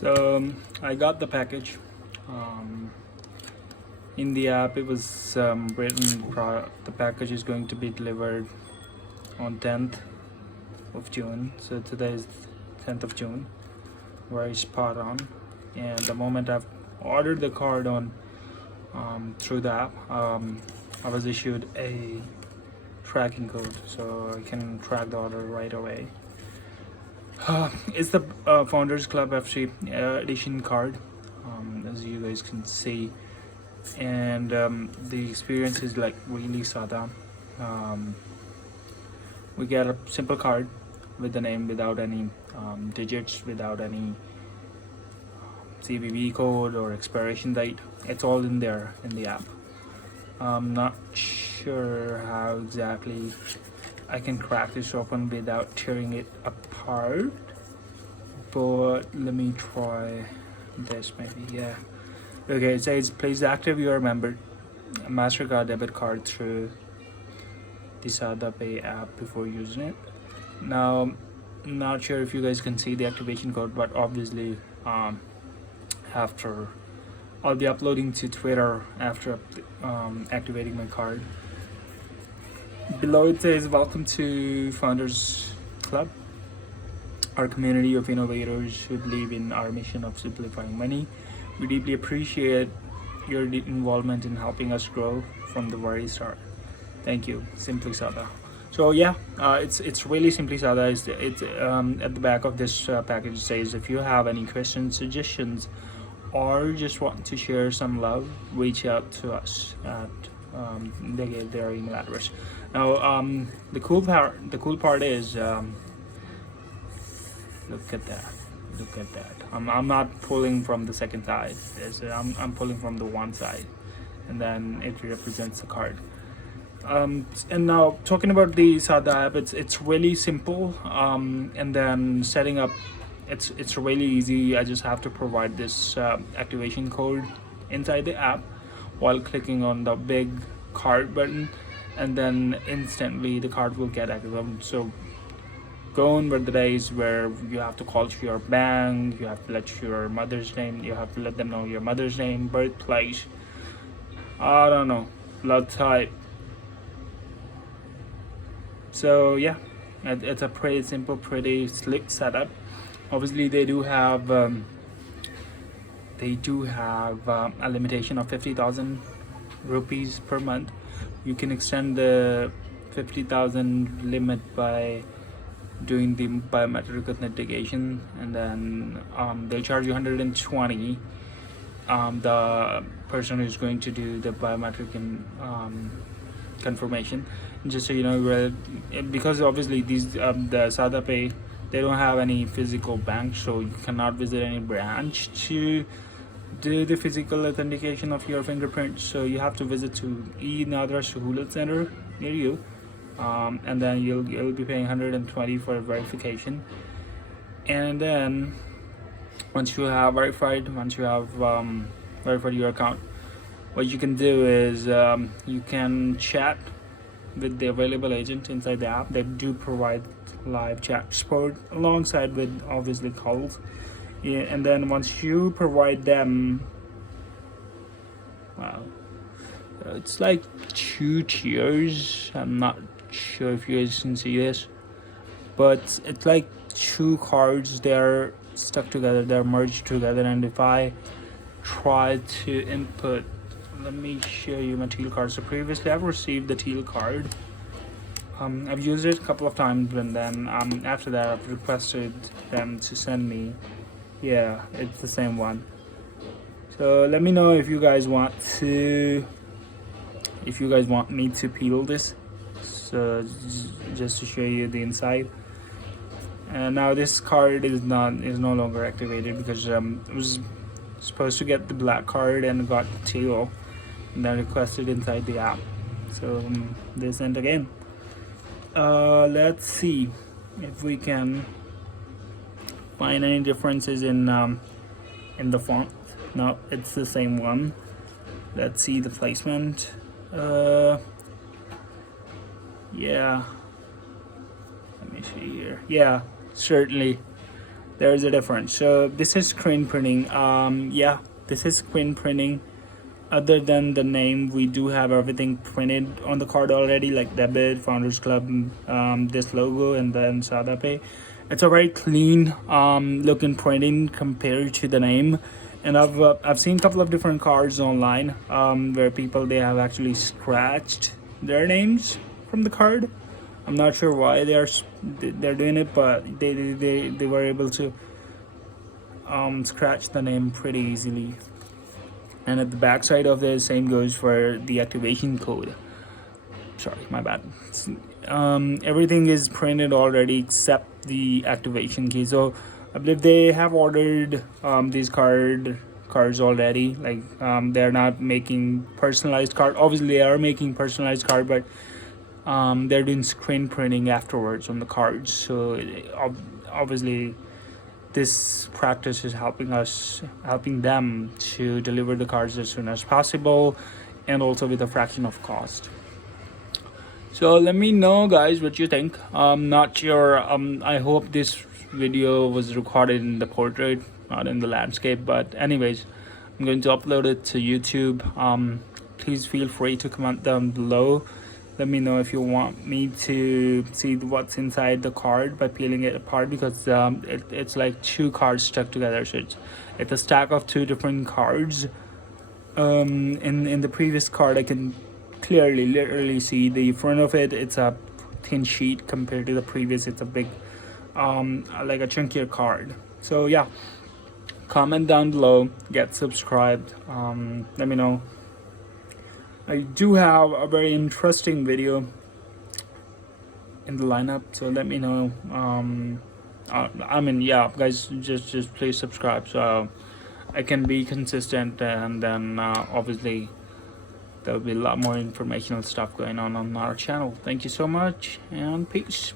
So I got the package. In the app it was written the package is going to be delivered on 10th of June. So today is 10th of June. Very spot on. And the moment I've ordered the card on through the app, I was issued a tracking code, so I can track the order right away. It's the Founders Club FC edition card, as you guys can see, and the experience is like really sada. We get a simple card with the name without any digits, without any CVV code or expiration date. It's all in there in the app. I'm not sure how exactly I can crack this open without tearing it apart, but let me try this maybe. Yeah, okay, it says please active your member MasterCard debit card through the SadaPay app before using it. Now, I'm not sure if you guys can see the activation code, but obviously after I'll be uploading to Twitter after activating my card. Below it says welcome to Founders Club, our community of innovators who believe in our mission of simplifying money. We deeply appreciate your involvement in helping us grow from the very start. Thank you, Simply Sada. So yeah, it's really Simply Sada. It's at the back of this package says if you have any questions, suggestions, or just want to share some love, reach out to us at they gave their email address. Now the cool part is look at that, I'm not pulling from the second side. I'm pulling from the one side, and then it represents the card. And now talking about the Sada app, it's really simple, and then setting up, it's really easy. I just have to provide this activation code inside the app while clicking on the big card button, and then instantly the card will get activated. So gone were the days where you have to call to your bank, you have to let your mother's name, you have to let them know your mother's name, birthplace, I don't know, blood type. So yeah, it's a pretty simple, pretty slick setup. Obviously they do have a limitation of 50,000 rupees per month. You can extend the 50,000 limit by doing the biometric authentication, and then they'll charge you 120. The person who's going to do the biometric confirmation. Just so you know, because obviously these the SadaPay, they don't have any physical bank, so you cannot visit any branch to do the physical authentication of your fingerprints. So you have to visit to e-Nadra Suhulat Center near you, and then you'll be paying 120 for a verification. And then once you have verified your account, what you can do is you can chat with the available agent inside the app. They do provide live chat support alongside with obviously calls. Yeah, and then once you provide them, wow, it's like 2 tiers. I'm not sure if you guys can see this, but it's like 2 cards. They're stuck together, they're merged together. And if I try to input, let me show you my Teal card. So previously I've received the Teal card. I've used it a couple of times, and then after that I've requested them to send me, yeah, it's the same one. So let me know if you guys want me to peel this, so just to show you the inside. And now this card is no longer activated because it was supposed to get the black card and got teal, and then requested inside the app. So they sent again. Let's see if we can find any differences in the font. No, it's the same one. Let's see the placement. Yeah, let me see here. Yeah, certainly there is a difference. So this is screen printing. Yeah, this is screen printing. Other than the name, we do have everything printed on the card already, like debit, Founders Club, this logo, and then SadaPay. It's a very clean looking printing compared to the name. And I've seen a couple of different cards online where people, they have actually scratched their names from the card. I'm not sure why they're doing it, but they were able to scratch the name pretty easily. And at the back side of the same goes for the activation code. Sorry, my bad. Everything is printed already except the activation key. So I believe they have ordered these cards already. Like they're not making personalized card. Obviously they are making personalized card, but they're doing screen printing afterwards on the cards. So obviously this practice is helping them to deliver the cards as soon as possible, and also with a fraction of cost. So let me know, guys, what you think. Not sure. I hope this video was recorded in the portrait, not in the landscape, but anyways, I'm going to upload it to YouTube. Please feel free to comment down below. Let me know if you want me to see what's inside the card by peeling it apart, because it's like two cards stuck together. So it's a stack of two different cards. In the previous card, I can clearly, literally see the front of it. It's a thin sheet compared to the previous. It's a big, like a chunkier card. So yeah, comment down below, get subscribed. Let me know. I do have a very interesting video in the lineup, so let me know. I mean, yeah, guys, just please subscribe so I can be consistent, and then obviously there'll be a lot more informational stuff going on our channel. Thank you so much, and peace.